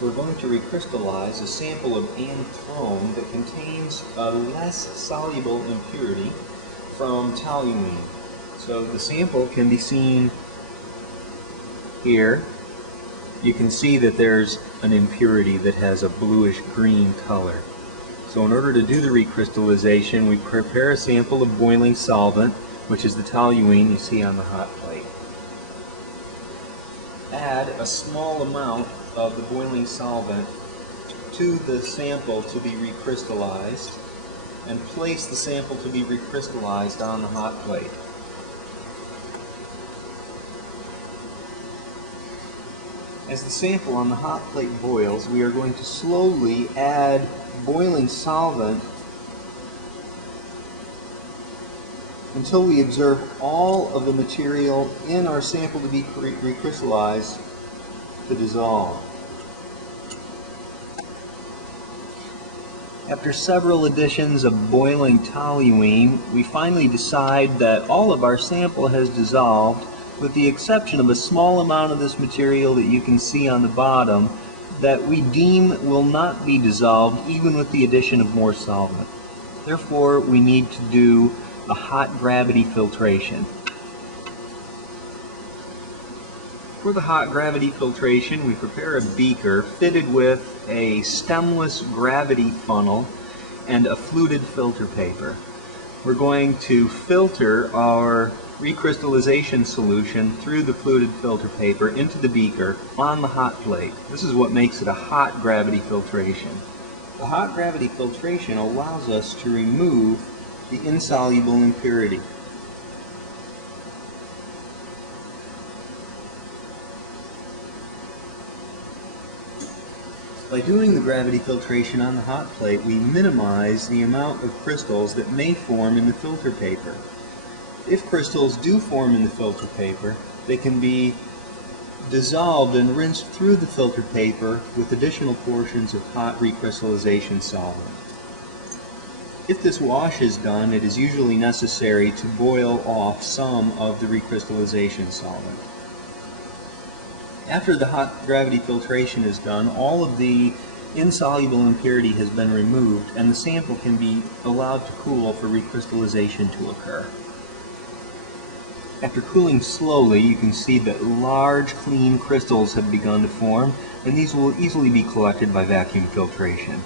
We're going to recrystallize a sample of anthrone that contains a less soluble impurity from toluene. So the sample can be seen here. You can see that there's an impurity that has a bluish green color. So in order to do the recrystallization, we prepare a sample of boiling solvent, which is the toluene you see on the hot plate. Add a small amount of the boiling solvent to the sample to be recrystallized, and place the sample to be recrystallized on the hot plate. As the sample on the hot plate boils, we are going to slowly add boiling solvent until we observe all of the material in our sample to be recrystallized to dissolve. After several additions of boiling toluene, we finally decide that all of our sample has dissolved, with the exception of a small amount of this material that you can see on the bottom that we deem will not be dissolved even with the addition of more solvent. Therefore, we need to do a hot gravity filtration. For the hot gravity filtration, we prepare a beaker fitted with a stemless gravity funnel and a fluted filter paper. We're going to filter our recrystallization solution through the fluted filter paper into the beaker on the hot plate. This is what makes it a hot gravity filtration. The hot gravity filtration allows us to remove the insoluble impurity. By doing the gravity filtration on the hot plate, we minimize the amount of crystals that may form in the filter paper. If crystals do form in the filter paper, they can be dissolved and rinsed through the filter paper with additional portions of hot recrystallization solvent. If this wash is done, it is usually necessary to boil off some of the recrystallization solvent. After the hot gravity filtration is done, all of the insoluble impurity has been removed, and the sample can be allowed to cool for recrystallization to occur. After cooling slowly, you can see that large, clean crystals have begun to form, and these will easily be collected by vacuum filtration.